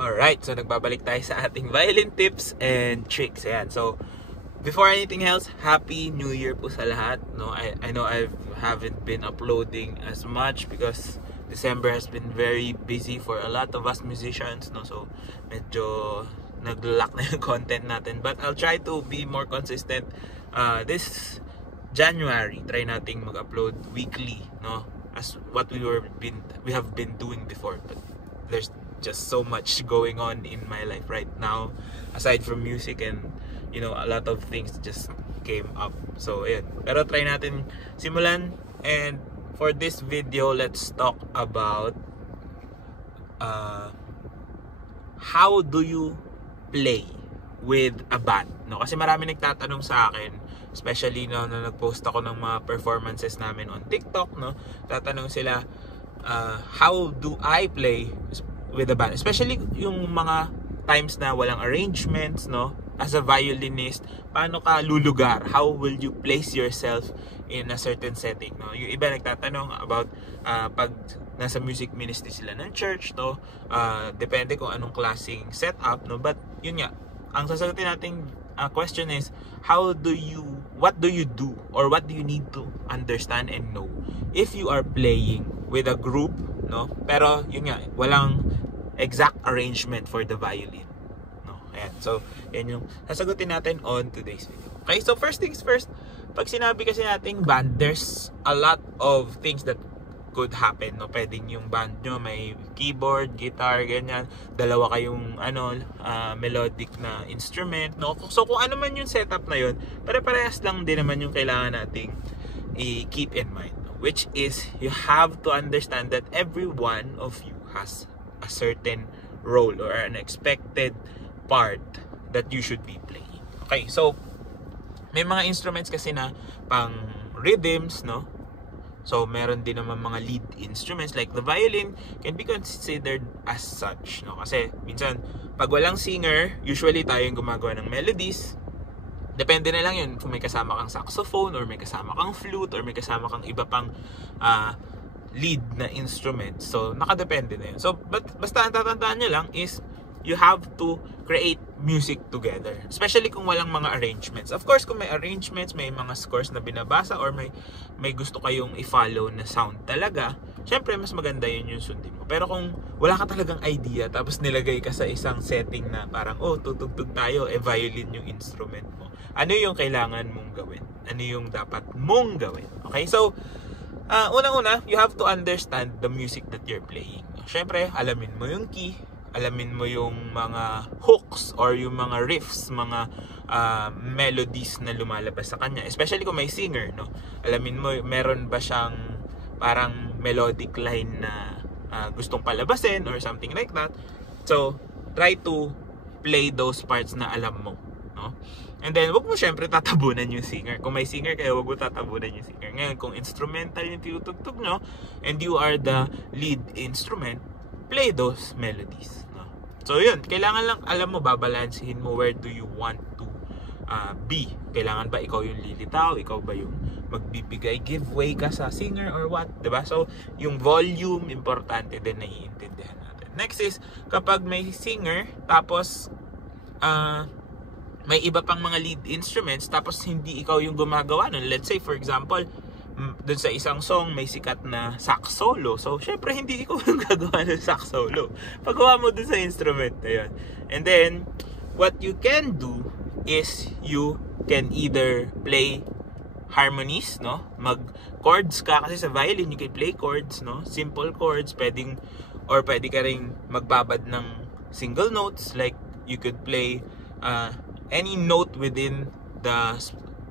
Alright, so nagbabalik tayo sa ating violin tips and tricks. Ayan. So, before anything else, Happy New Year po sa lahat. No, I know I haven't been uploading as much because December has been very busy for a lot of us musicians. No, so medyo nag-lack na yung content natin. But I'll try to be more consistent. This January, try nating mag-upload weekly. No, as what we have been doing before. But there's just so much going on in my life right now aside from music, and a lot of things just came up. So ayan, pero try natin simulan. And for this video, let's talk about how do you play with a band, no? Kasi marami nagtatanong sa akin, especially na nag-post ako ng mga performances namin on TikTok, no? Tatanong sila, how do I play with a band, especially yung mga times na walang arrangements, no? As a violinist, paano ka lulugar? How will you place yourself in a certain setting, no? Yung iba nagtatanong about pag nasa music ministry sila ng church, no? Depende kung anong klaseng setup, no? But yun nga, ang sasagutin nating question is, what do you do, or what do you need to understand and know if you are playing with a group, no? Pero yun nga, walang exact arrangement for the violin, no? Ayan. So, yan yung sasagutin natin on today's video. Okay, so first things first, pag sinabi kasi nating band, there's a lot of things that could happen, no? Pwedeng yung band nyo may keyboard, guitar, ganyan, dalawa kayong melodic na instrument, no? So kung ano man yung setup na yun, pare-parehas lang din naman yung kailangan nating i-keep in mind, no? Which is, you have to understand that every one of you has a certain role or an expected part that you should be playing. Okay, so may mga instruments kasi na pang rhythms, no? So meron din naman mga lead instruments like the violin can be considered as such, no? Kasi minsan pag walang singer, usually tayo yung gumagawa ng melodies. Depende na lang yun kung may kasama kang saxophone or may kasama kang flute or may kasama kang iba pang lead na instrument. So nakadepende na yun. So basta ang tatandaan nyo lang is you have to create music together, especially kung walang mga arrangements. Of course, kung may arrangements, may mga scores na binabasa, or may gusto kayong i-follow na sound talaga, syempre mas maganda yun yung sundin mo. Pero kung wala ka talagang idea, tapos nilagay ka sa isang setting na parang, tutugtog tayo, violin yung instrument mo, ano yung kailangan mong gawin? Ano yung dapat mong gawin? Okay, so unang-una, you have to understand the music that you're playing. Syempre, alamin mo yung key, alamin mo yung mga hooks or yung mga riffs, mga melodies na lumalabas sa kanya. Especially kung may singer, no? Alamin mo, meron ba siyang parang melodic line na gustong palabasin or something like that. So, try to play those parts na alam mo, no? And then, wag mo syempre tatabunan yung singer. Kung may singer kayo, wag mo tatabunan yung singer. Ngayon, kung instrumental yung tinutugtog nyo and you are the lead instrument, play those melodies, no? So yun, kailangan lang alam mo, babalansihin mo where do you want to be. Kailangan ba ikaw yung lilitaw, ikaw ba yung magbibigay, give way ka sa singer or what, diba? So yung volume, importante din na iintindihan natin. Next is, kapag may singer, tapos may iba pang mga lead instruments, tapos hindi ikaw yung gumagawa nun. Let's say, for example, dun sa isang song may sikat na sax solo. So, syempre, hindi ikaw yung gagawa ng sax solo. Paggawa mo dun sa instrument na yun. And then, what you can do is you can either play harmonies, no? Mag-chords ka. Kasi sa violin, you can play chords, no? Simple chords. Pwede ka rin magbabad ng single notes. Like, you could play any note within the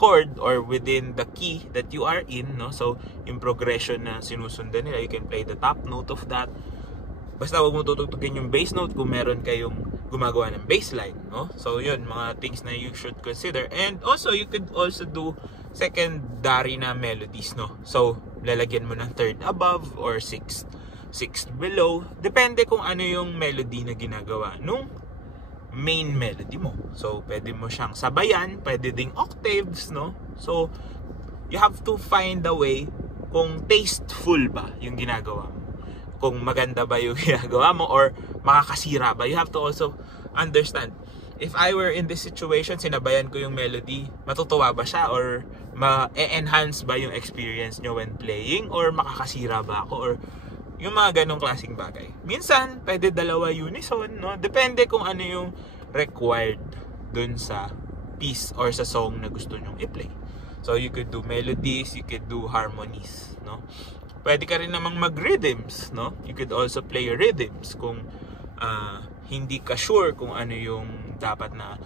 chord or within the key that you are in, no? So yung progression na sinusundan nila, you can play the top note of that. Basta wag mo tutugtugin yung bass note kung meron kayong gumagawa ng bass line, no? So yun, mga things na you should consider. And also, you could also do secondary na melodies, no? So lalagyan mo ng third above or sixth below. Depende kung ano yung melody na ginagawa nung main melody mo. So, pwede mo siyang sabayan, pwede ding octaves, no? So, you have to find a way kung tasteful ba yung ginagawa mo. kung maganda ba yung ginagawa mo or makakasira ba. You have to also understand. If I were in this situation, sinabayan ko yung melody, matutuwa ba siya or ma-enhance ba yung experience nyo when playing or makakasira ba ako or yung mga ganong klaseng bagay. Minsan, pwede dalawa unison, no? Depende kung ano yung required dun sa piece or sa song na gusto nyong i-play. So, you could do melodies, you could do harmonies, no? Pwede ka rin namang mag-rhythms, no? You could also play rhythms kung hindi ka sure kung ano yung dapat na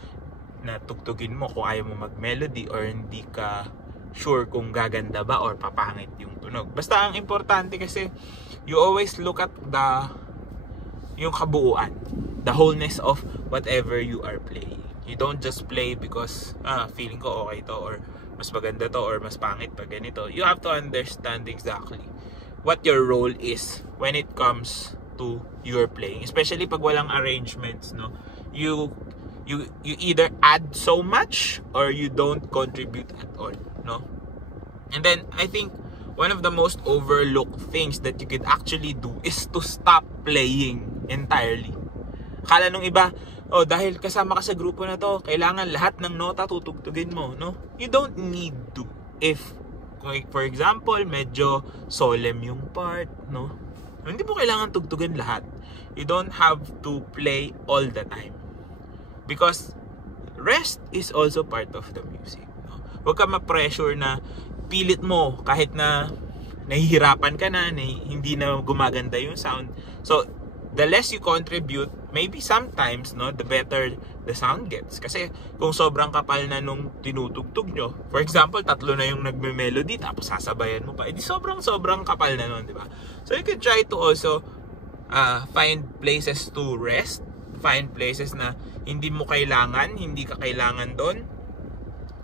tugtugin mo, kung ayaw mo mag-melody or hindi ka sure kung gaganda ba or papangit yung tunog. Basta ang importante kasi you always look at yung kabuuan, the wholeness of whatever you are playing. You don't just play because feeling ko okay to or mas maganda to or mas pangit pag ganito. You have to understand exactly what your role is when it comes to your playing, especially pag walang arrangements, no? You either add so much or you don't contribute at all, no? And then I think one of the most overlooked things that you could actually do is to stop playing entirely. Akala nung iba, dahil kasama ka sa grupo na to, kailangan lahat ng nota tutugtugin mo, no? You don't need to. If, for example, medyo solemn yung part, no? Hindi mo kailangan tugtugin lahat. You don't have to play all the time. Because rest is also part of the music, no? Huwag ka ma-pressure na pilit mo kahit na nahihirapan ka na, hindi na gumaganda yung sound. So, the less you contribute, maybe sometimes, no, the better the sound gets. Kasi kung sobrang kapal na nung tinutugtog nyo, for example, 3 na yung nagme-melody tapos sasabayan mo pa, edi sobrang kapal na nun, di ba? So you can try to also find places to rest, find places na hindi ka kailangan doon.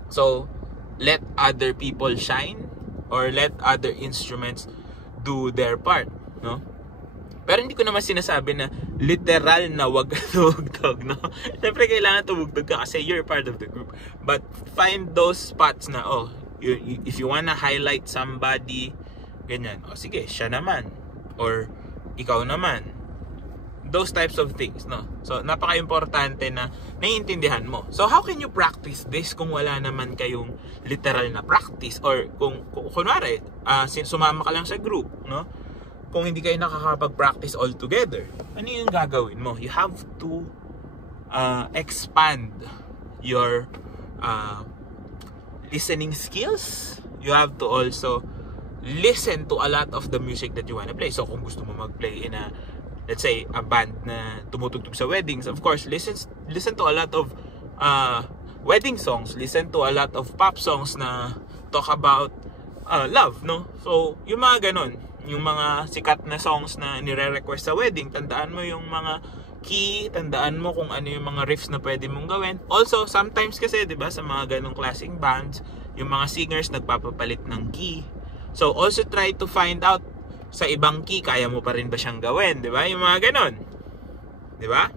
So let other people shine or let other instruments do their part, no? Pero hindi ko naman sinasabi na literal na wag tumugtog, no? Siyempre kailangan tumugtog ka kasi you're part of the group. But find those spots na, if you wanna highlight somebody, ganyan, sige, siya naman. Or ikaw naman. Those types of things, no? So, napaka-importante na naiintindihan mo. So, how can you practice this kung wala naman kayong literal na practice? Or kung kunwari, sumama ka lang sa group, no? Kung hindi kayo nakakapag-practice all together, ano yung gagawin mo? You have to expand your listening skills. You have to also listen to a lot of the music that you wanna play. So kung gusto mo mag-play in let's say, a band na tumutugtog sa weddings, of course, listen to a lot of wedding songs. Listen to a lot of pop songs na talk about love, no? So, yung mga ganun, yung mga sikat na songs na nire-request sa wedding, tandaan mo yung mga key, tandaan mo kung ano yung mga riffs na pwede mong gawin. Also, sometimes kasi, di ba, sa mga ganong klaseng bands, yung mga singers nagpapapalit ng key. So, also try to find out sa ibang key, kaya mo pa rin ba siyang gawin, di ba? Yung mga ganon. Di ba?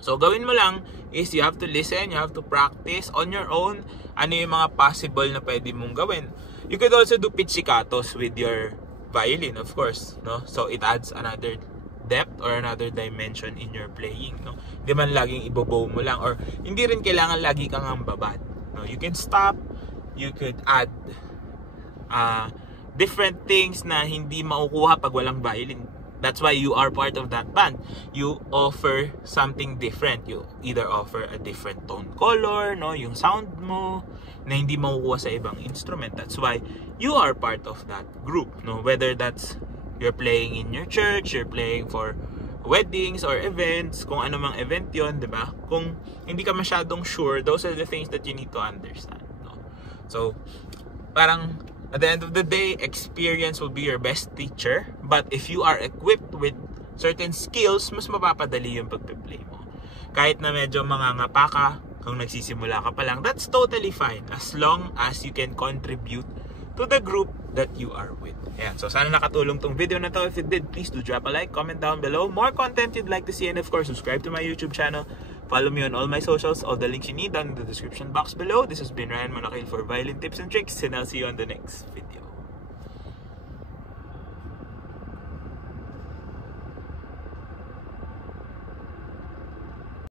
So, gawin mo lang is you have to listen, you have to practice on your own ano yung mga possible na pwede mong gawin. You could also do pizzicatos with your violin, of course, no? So it adds another depth or another dimension in your playing, no? Hindi man laging ibobow mo lang or hindi rin kailangan lagi kang ambabad, no? You can stop, you could add different things na hindi makukuha pag walang violin. That's why you are part of that band. You offer something different. You either offer a different tone color, no, yung sound mo na hindi makukuha sa ibang instrument. That's why you are part of that group, no? Whether that's you're playing in your church, you're playing for weddings or events, kung ano mang event yon, 'di ba? Kung hindi ka masyadong sure, those are the things that you need to understand, no? So, parang at the end of the day, experience will be your best teacher. But if you are equipped with certain skills, mas mapapadali yung pagpe-play mo. Kahit na medyo mangangapa ka, kung nagsisimula ka pa lang, that's totally fine. As long as you can contribute to the group that you are with. Ayan. So, sana nakatulong tong video na to. If it did, please do drop a like, comment down below. More content you'd like to see, and of course, subscribe to my YouTube channel. Follow me on all my socials. All the links you need down in the description box below. This has been Ryan Manakil for Violin Tips and Tricks, and I'll see you on the next video.